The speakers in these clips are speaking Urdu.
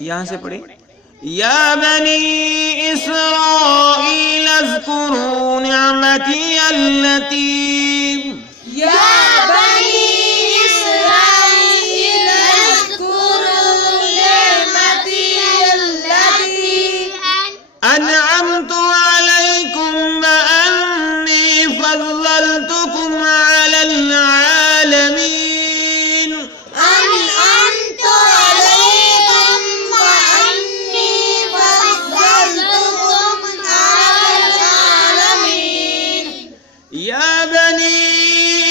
یہاں سے پڑھیں یا بنی اسرائیل اذکروا نعمتی التي يا بني إسرائيل اذكروا نعمتي التي انعمت علیکم وانی فضلتکم علی العالمین. أنعمت عليكم وأني فضلتكم على العالمين. یا بنی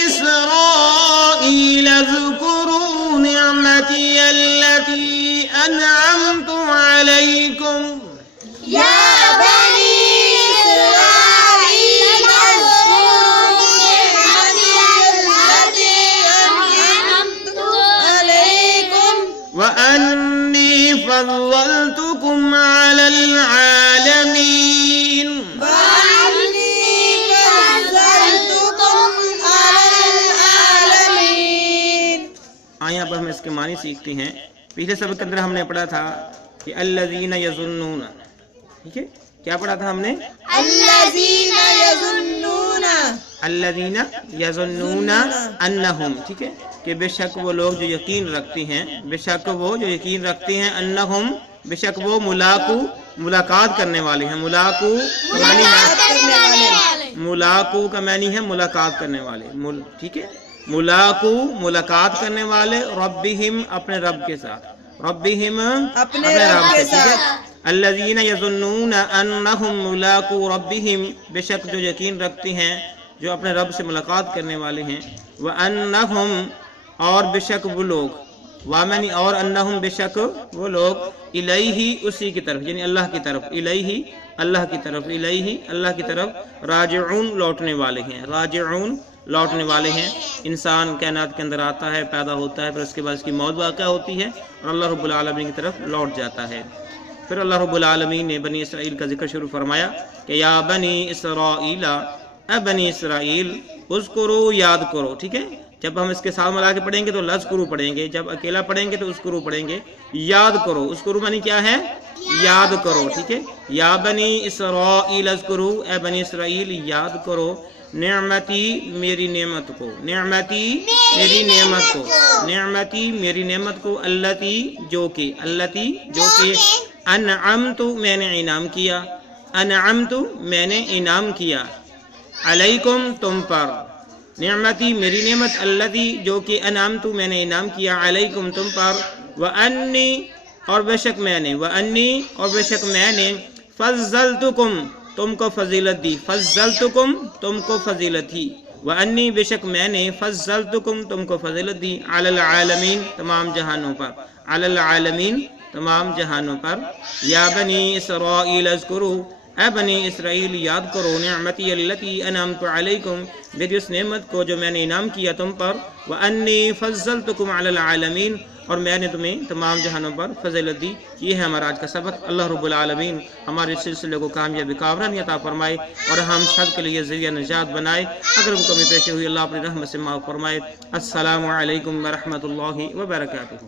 اسرائیل اذکروا نعمتی التي انعمت علیکم. يا بني إسرائيل اذكروا نعمتي التي أنعمت عليكم وأني فضلتكم على العالمين. وأني فضلتكم على العالمين. آئیں اب ہم اس کے معنی سیکھتے ہیں. پچھلے سبق کے اندر ہم نے پڑھا تھا کہ الذین یظنون، ٹھیک ہے، کیا پڑھا تھا ہم نے؟ الذين يظنون الذین یظنون انہم، ٹھیک ہے، کہ بے شک وہ لوگ جو یقین رکھتے ہیں، بے شک وہ جو یقین رکھتے ہیں، انہم، بے شک وہ ملاقات کرنے والے ہیں. ملاقو کا معنی ہے، ملاقو کا معنی ہے ملاقات کرنے والے، ٹھیک ہے، ملاقو ملاقات کرنے والے، ربہم اپنے رب کے ساتھ، ربہم اپنے رب کے ساتھ. الذین یظنون انہم ملاقو ربہم، بے شک جو یقین رکھتے ہیں، جو اپنے رب سے ملاقات کرنے والے ہیں. وانہم، اور بے شک وہ لوگ، وامنی اور انہم، بے شک وہ لوگ، الیہ اسی کی طرف، یعنی اللہ کی طرف، الیہ اللہ کی طرف، الیہ اللہ کی طرف، راجعون لوٹنے والے ہیں، راجعون لوٹنے والے ہیں. انسان کائنات کے اندر آتا ہے، پیدا ہوتا ہے، پھر اس کے بعد اس کی موت واقع ہوتی ہے اور اللہ رب العالمین کی طرف لوٹ جاتا ہے. پھر اللہ رب العالمین نے بنی اسرائیل کا ذکر شروع فرمایا کہ یا بنی اسرائیل، اے بنی اسرائیل، اذکرو، یاد کرو. ٹھیک ہے، جب ہم اس کے ساتھ ملا کے پڑھیں گے تو لذکرو پڑھیں گے، جب اکیلا پڑھیں گے تو اذکرو پڑھیں گے. یاد کرو، اذکرو معنی کیا ہے؟ یاد کرو. ٹھیک ہے، یا بنی اسرائیل اذکرو، اے بنی اسرائیل یاد کرو، نعمتی میری نعمت کو، نعمتی میری نعمت کو، نعمتی میری نعمت کو، اللتی جو کہ، اللتی جو کہ، انعمت میں نے انعام کیا، انعمت میں نے انعام کیا، علیکم تم پر، نعمتی میری نعمت، اللتی جو کہ، انعمت میں نے انعام کیا، علیکم تم پر، وانی اور بے شک میں نے، وانی اور بے شک میں نے، فضلتکم تم کو فضیلت دی، فضلتکم تم کو فضیلت دی، وانی بے شک میں نے، فضلتکم تم کو فضیلت دی، علی العالمین تمام جہانوں پر، علی العالمین تمام جہانوں پر. یا بنی اسرائیل اذکروا، اے بنی اسرائیل یاد کرو، نعمتی اللتی انعمت علیکم، میری اس نعمت کو جو میں نے انعام کیا تم پر، وانی فضلتکم علی العالمین، اور میں نے تمہیں تمام جہانوں پر فضیلت دی. یہ ہے ہمارا آج کا سبق. اللہ رب العالمین ہمارے سلسلے کو کامیابی کامرانی عطا فرمائے اور ہم سب کے لیے ذریعہ نجات بنائے. اگر ان کمی پیشی ہوئی اللہ اپنی رحمت سے معاف فرمائے. السلام علیکم ورحمۃ اللہ وبرکاتہ.